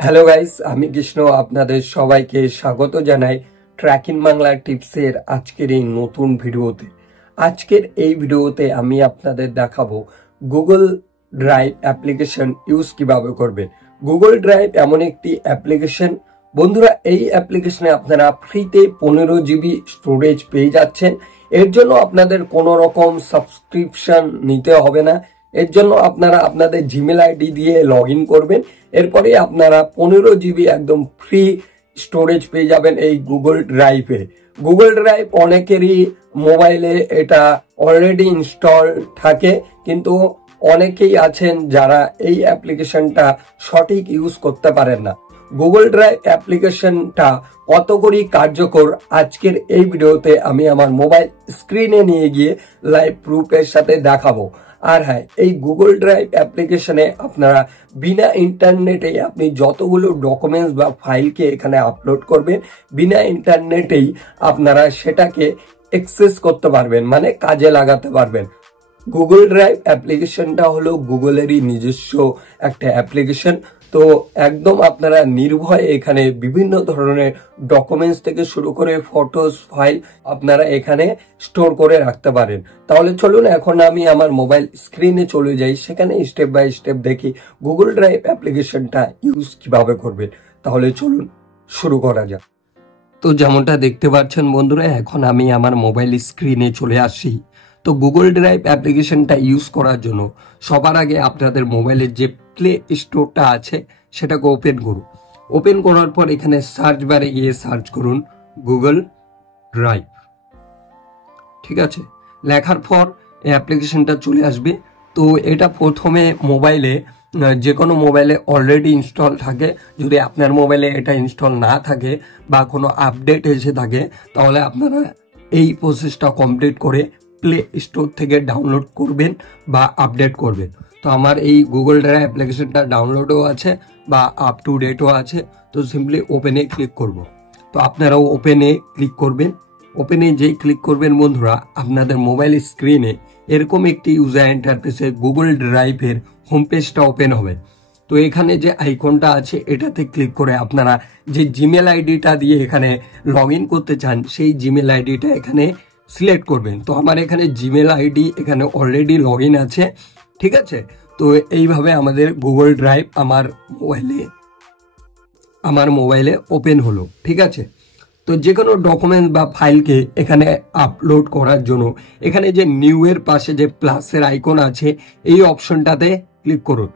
Hello guys, আমি কৃষ্ণ আপনাদের সবাইকে স্বাগত জানাই ট্র্যাকিং বাংলা টিপসের আজকের এই নতুন ভিডিওতে। আজকের এই ভিডিওতে আমি আপনাদের দেখাবো গুগল ড্রাইভ অ্যাপ্লিকেশন ইউজ কিভাবে করবেন। গুগল ড্রাইভ এমন একটি অ্যাপ্লিকেশন বন্ধুরা, এই অ্যাপ্লিকেশনে আপনারা ফ্রিতে 15 জিবি স্টোরেজ পেয়ে যাচ্ছেন। এর জন্য আপনাদের কোনো রকম সাবস্ক্রিপশন নিতে হবে না। এর জন্য আপনারা আপনাদের জিমেল আইডি দিয়ে লগ ইন করবেন। এরপরে আপনারা 15 জিবি একদম ফ্রি স্টোরেজ পেয়ে যাবেন এই গুগল ড্রাইভে। গুগল ড্রাইভ অনেকেরই মোবাইলে এটা অলরেডি ইনস্টল থাকে, কিন্তু অনেকেই আছেন যারা এই অ্যাপ্লিকেশনটা সঠিক ইউজ করতে পারেন না। গুগল ড্রাইভ অ্যাপ্লিকেশনটা কত করে কার্যকর আজকের এই ভিডিওতে আমি আমার মোবাইল স্ক্রিনে নিয়ে গিয়ে লাইভ প্রুফের সাথে দেখাবো। আর হ্যাঁ, এই গুগল ড্রাইভ অ্যাপ্লিকেশনে আপনারা বিনা ইন্টারনেটে আপনি যতগুলো ডকুমেন্টস বা ফাইলকে এখানে আপলোড করবেন, বিনা ইন্টারনেটেই আপনারা সেটাকে অ্যাক্সেস করতে পারবেন, মানে কাজে লাগাতে পারবেন। গুগল ড্রাইভ অ্যাপ্লিকেশনটা হলো গুগলেরই নিজস্ব একটা অ্যাপ্লিকেশন। তো একদম আপনারা নির্ভয়ে এখানে বিভিন্ন ধরনের ডকুমেন্টস থেকে শুরু করে ফটোস, ফাইল আপনারা এখানে স্টোর করে রাখতে পারেন। তাহলে চলুন এখন আমি আমার মোবাইল স্ক্রিনে চলে যাই, সেখানে স্টেপ বাই স্টেপ দেখি গুগল ড্রাইভ অ্যাপ্লিকেশনটা ইউজ কিভাবে করবেন। তাহলে চলুন শুরু করা যাক। তো যেমনটা দেখতে পাচ্ছেন বন্ধুরা, এখন আমি আমার মোবাইল স্ক্রিনে চলে আসি। তো গুগল ড্রাইভ অ্যাপ্লিকেশনটা ইউজ করার জন্য সবার আগে আপনাদের মোবাইলের যে প্লে স্টোরটা আছে সেটাকে ওপেন করুন। ওপেন করার পর এখানে সার্চ বারে গিয়ে সার্চ করুন গুগল ড্রাইভ। ঠিক আছে, লেখার পর এই অ্যাপ্লিকেশনটা চলে আসবে। তো এটা প্রথমে মোবাইলে, যে কোনো মোবাইলে অলরেডি ইনস্টল থাকে। যদি আপনার মোবাইলে এটা ইনস্টল না থাকে বা কোনো আপডেট এসে থাকে, তাহলে আপনারা এই প্রসেসটা কমপ্লিট করে প্লে স্টোর থেকে ডাউনলোড করবেন বা আপডেট করবেন। তো আমার এই গুগল ড্রাইভ অ্যাপ্লিকেশনটা ডাউনলোডও আছে বা আপ টু ডেটও আছে। তো সিম্পলি ওপেনে ক্লিক করব। তো আপনারাও ওপেনে ক্লিক করবেন। ওপেনে যেই ক্লিক করবেন বন্ধুরা, আপনাদের মোবাইল স্ক্রিনে এরকম একটি ইউজার ইন্টারফেসে গুগল ড্রাইভের হোম পেজটা ওপেন হবে। তো এখানে যে আইকনটা আছে এটাতে ক্লিক করে আপনারা যে জিমেল আইডিটা দিয়ে এখানে লগ ইন করতে চান সেই জিমেল আইডিটা এখানে সিলেক্ট করবেন। তো আমার এখানে জিমেল আইডি এখানে অলরেডি লগ ইন আছে। ঠিক আছে, তো এইভাবে আমাদের গুগল ড্রাইভ আমার মোবাইলে ওপেন হলো। ঠিক আছে, তো যে কোনো ডকুমেন্ট বা ফাইলকে এখানে আপলোড করার জন্য এখানে যে নিউ এর পাশে যে প্লাসের আইকন আছে এই অপশনটাতে ক্লিক করুন।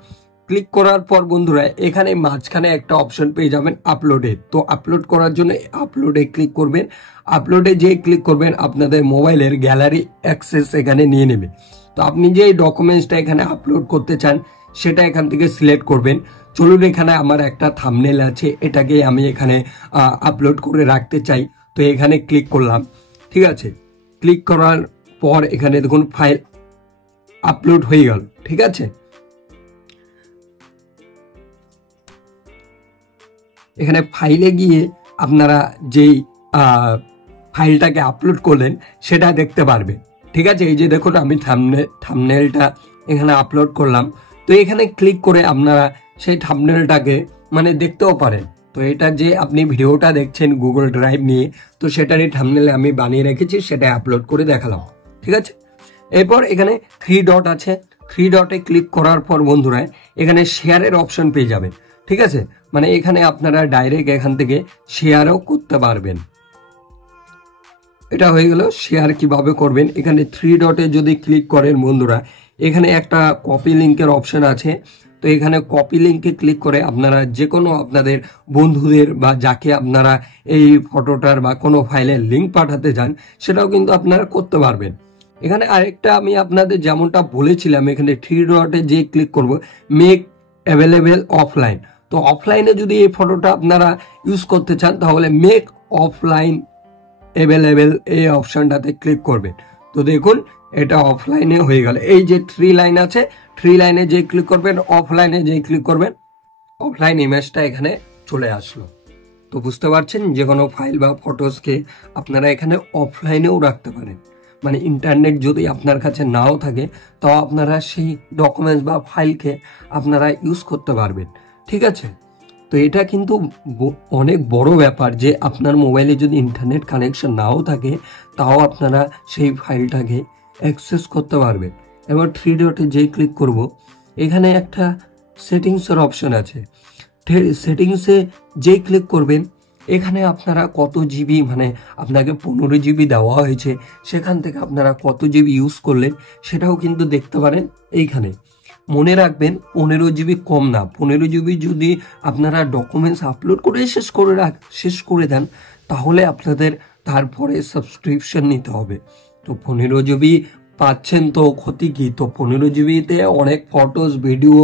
ক্লিক করার পর বন্ধুরা এখানে মাঝখানে একটা অপশন পেয়ে যাবেন আপলোডে। তো আপলোড করার জন্য আপলোডে ক্লিক করবেন। আপলোডে যে ক্লিক করবেন আপনাদের মোবাইলের গ্যালারি অ্যাক্সেস এখানে নিয়ে নেবে। তো আপনি যে ডকুমেন্টসটা এখানে আপলোড করতে চান সেটা এখান থেকে সিলেক্ট করবেন। চলুন, এখানে আমার একটা থাম্বনেল আছে, এটাকে আমি এখানে আপলোড করে রাখতে চাই। তো এখানে ক্লিক করলাম। ঠিক আছে, ক্লিক করার পর এখানে দেখুন ফাইল আপলোড হয়ে গেল। ঠিক আছে, এখানে ফাইলে গিয়ে আপনারা যেই ফাইলটাকে আপলোড করলেন সেটা দেখতে পারবেন। ঠিক আছে, এই যে দেখুন আমি থাম্বনেলটা এখানে আপলোড করলাম। তো এখানে ক্লিক করে আপনারা সেই থাম্বনেলটাকে মানে দেখতেও পারেন। তো এটা যে আপনি ভিডিওটা দেখছেন গুগল ড্রাইভ নিয়ে, তো সেটারই থাম্বনেল আমি বানিয়ে রেখেছি, সেটা আপলোড করে দেখালাম। ঠিক আছে, এরপর এখানে 3 ডট আছে, 3 ডটে ক্লিক করার পর বন্ধুরা এখানে শেয়ারের অপশন পেয়ে যাবেন। ঠিক আছে, মানে এখানে আপনারা ডাইরেক্ট এখান থেকে শেয়ারও করতে পারবেন। এটা হয়ে গেল শেয়ার কিভাবে করবেন। এখানে 3 ডটে যদি ক্লিক করেন বন্ধুরা, এখানে একটা কপি লিঙ্কের অপশন আছে। তো এখানে কপি লিঙ্কে ক্লিক করে আপনারা যে কোনো আপনাদের বন্ধুদের বা যাকে আপনারা এই ফটোটার বা কোনো ফাইলের লিঙ্ক পাঠাতে চান সেটাও কিন্তু আপনারা করতে পারবেন। এখানে আরেকটা আমি আপনাদের যেমনটা বলেছিলাম, এখানে 3 ডটে যে ক্লিক করব মেক অ্যাভেলেবেল অফলাইন। তো অফলাইনে যদি এই ফটোটা আপনারা ইউজ করতে চান তাহলে মেক অফলাইন অ্যাভেলেবেল এই অপশনটাতে ক্লিক করবেন। তো দেখুন এটা অফলাইনে হয়ে গেল। এই যে 3 লাইন আছে, 3 লাইনে যে ক্লিক করবেন, অফলাইনে যে ক্লিক করবেন, অফলাইন ইমেজটা এখানে চলে আসলো। তো বুঝতে পারছেন, যে কোনো ফাইল বা ফটোসকে আপনারা এখানে অফলাইনেও রাখতে পারেন। মানে ইন্টারনেট যদি আপনার কাছে নাও থাকে তাও আপনারা সেই ডকুমেন্টস বা ফাইলকে আপনারা ইউজ করতে পারবেন। ঠিক আছে, তো এটা কিন্তু অনেক বড় ব্যাপার যে আপনার মোবাইলে যদি ইন্টারনেট কানেকশন নাও থাকে তাও আপনারা সেই ফাইলটাকে অ্যাক্সেস করতে পারবেন। এবার 3 ডটে যেই ক্লিক করব, এখানে একটা সেটিংসের অপশন আছে। সেটিংসে যেই ক্লিক করবেন, এখানে আপনারা কত জিবি, মানে আপনাকে 15 জিবি দেওয়া হয়েছে, সেখান থেকে আপনারা কত জিবি ইউজ করলেন সেটাও কিন্তু দেখতে পারেন এইখানে। মনে রাখবেন 15 জিবি কম না, 15 জিবি যদি আপনারা ডকুমেন্টস আপলোড করে শেষ করে দেন তাহলে আপনাদের তারপরে সাবস্ক্রিপশন নিতে হবে। তো 15 জিবি পাচ্ছেন তো ক্ষতি কি? তো 15 জিবিতে অনেক ফটোস, ভিডিও,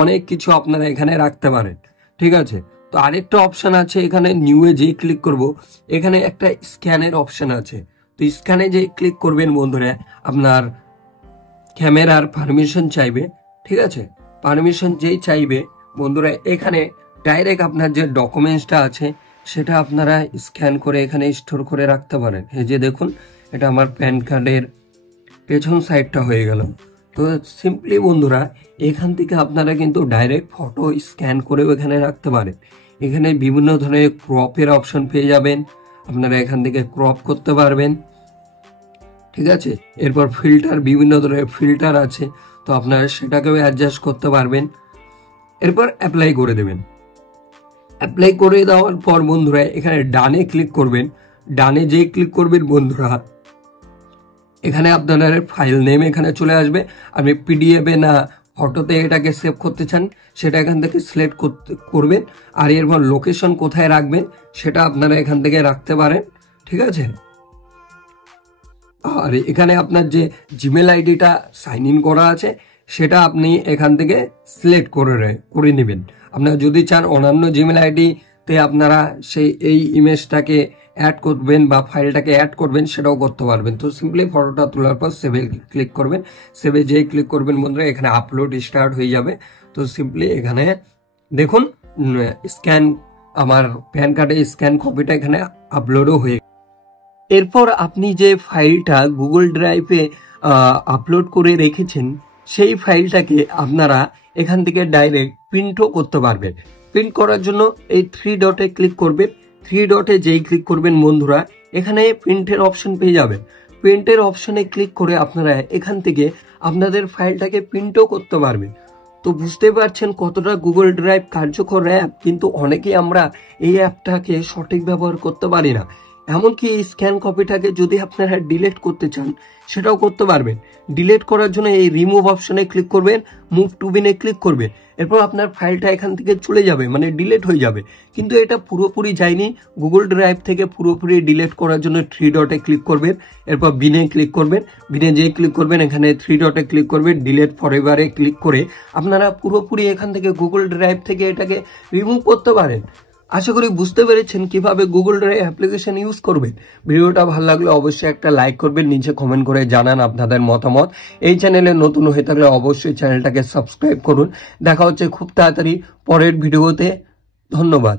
অনেক কিছু আপনারা এখানে রাখতে পারেন। ঠিক আছে, তো আরেকটা অপশন আছে এখানে, নিউয়ে যেই ক্লিক করব, এখানে একটা স্ক্যানের অপশন আছে। তো স্ক্যানে যেই ক্লিক করবেন বন্ধুরা, আপনার ক্যামেরার পারমিশন চাইবে। ঠিক আছে, পারমিশন যেই চাইবে বন্ধুরা, এখানে ডাইরেক্ট আপনার যে ডকুমেন্টসটা আছে সেটা আপনারা স্ক্যান করে এখানে স্টোর করে রাখতে পারেন। এই যে দেখুন, এটা আমার প্যান কার্ডের পেছন সাইডটা হয়ে গেল। তো সিম্পলি বন্ধুরা, এখান থেকে আপনারা কিন্তু ডাইরেক্ট ফটো স্ক্যান করেও এখানে রাখতে পারেন। এখানে বিভিন্ন ধরনের ক্রপের অপশন পেয়ে যাবেন, আপনারা এখান থেকে ক্রপ করতে পারবেন। ঠিক আছে, এরপর ফিল্টার, বিভিন্ন ধরনের ফিল্টার আছে, তো আপনারা সেটাকেও অ্যাডজাস্ট করতে পারবেন। এরপর অ্যাপ্লাই করে দেবেন। অ্যাপ্লাই করে দেওয়ার পর বন্ধুরা, এখানে ডানে ক্লিক করবেন। ডানে যেই ক্লিক করবেন বন্ধুরা, এখানে আপনার ফাইল নেম এখানে চলে আসবে। আপনি পিডিএফে না ফটোতে এটাকে সেভ করতে চান সেটা এখান থেকে সিলেক্ট করবেন, আর এরপর লোকেশন কোথায় রাখবেন সেটা আপনারা এখান থেকে রাখতে পারেন। ঠিক আছে, আর এখানে আপনার যে জিমেল আইডিটা সাইন ইন করা আছে সেটা আপনি এখান থেকে সিলেক্ট করে নেবেন। আপনারা যদি চান অন্যান্য জিমেল আইডিতে আপনারা এই ইমেজটাকে অ্যাড করবেন বা ফাইলটাকে অ্যাড করবেন, সেটাও করতে পারবেন। তো সিম্পলি ফটোটা তোলার পর সেভে ক্লিক করবেন। সেভে যেই ক্লিক করবেন বন্ধুরা, এখানে আপলোড স্টার্ট হয়ে যাবে। তো সিম্পলি এখানে দেখুন স্ক্যান, আমার প্যান কার্ডে স্ক্যান কপিটা এখানে আপলোডও হয়ে। এরপর আপনি যে ফাইলটা গুগল ড্রাইভে আপলোড করে রেখেছেন সেই ফাইলটাকে আপনারা এখান থেকে ডাইরেক্ট প্রিন্টও করতে পারবেন। প্রিন্ট করার জন্য এই 3 ডটে ক্লিক করবেন। 3 ডটে যেই ক্লিক করবেন বন্ধুরা, এখানে প্রিন্টের অপশন পেয়ে যাবেন। প্রিন্টের অপশনে ক্লিক করে আপনারা এখান থেকে আপনাদের ফাইলটাকে প্রিন্টও করতে পারবেন। তো বুঝতে পারছেন কতটা গুগল ড্রাইভ কার্যকর অ্যাপ, কিন্তু অনেকেই আমরা এই অ্যাপটাকে সঠিক ব্যবহার করতে পারি না। এমনকি এই স্ক্যান কপিটাকে যদি আপনারা ডিলিট করতে চান সেটাও করতে পারবেন। ডিলিট করার জন্য এই রিমুভ অপশনে ক্লিক করবেন, মুভ টু বিনে ক্লিক করবেন। এরপর আপনার ফাইলটা এখান থেকে চলে যাবে, মানে ডিলিট হয়ে যাবে। কিন্তু এটা পুরোপুরি যায়নি, গুগল ড্রাইভ থেকে পুরোপুরি ডিলিট করার জন্য 3 ডটে ক্লিক করবেন। এরপর বিনে ক্লিক করবেন। বিনে যেই ক্লিক করবেন এখানে 3 ডটে ক্লিক করবেন, ডিলিট ফরএভারে ক্লিক করে আপনারা পুরোপুরি এখান থেকে গুগল ড্রাইভ থেকে এটাকে রিমুভ করতে পারেন। আশা করি বুঝতে পেরেছেন কিভাবে গুগল ড্রাইভ অ্যাপ্লিকেশন ইউজ করবেন। ভিডিওটা ভালো লাগলে অবশ্যই একটা লাইক করবেন, নিচে কমেন্ট করে জানান আপনাদের মতামত। এই চ্যানেলে নতুন হয়ে থাকলে অবশ্যই চ্যানেলটাকে সাবস্ক্রাইব করুন। দেখা হচ্ছে খুব তাড়াতাড়ি পরের ভিডিওতে। ধন্যবাদ।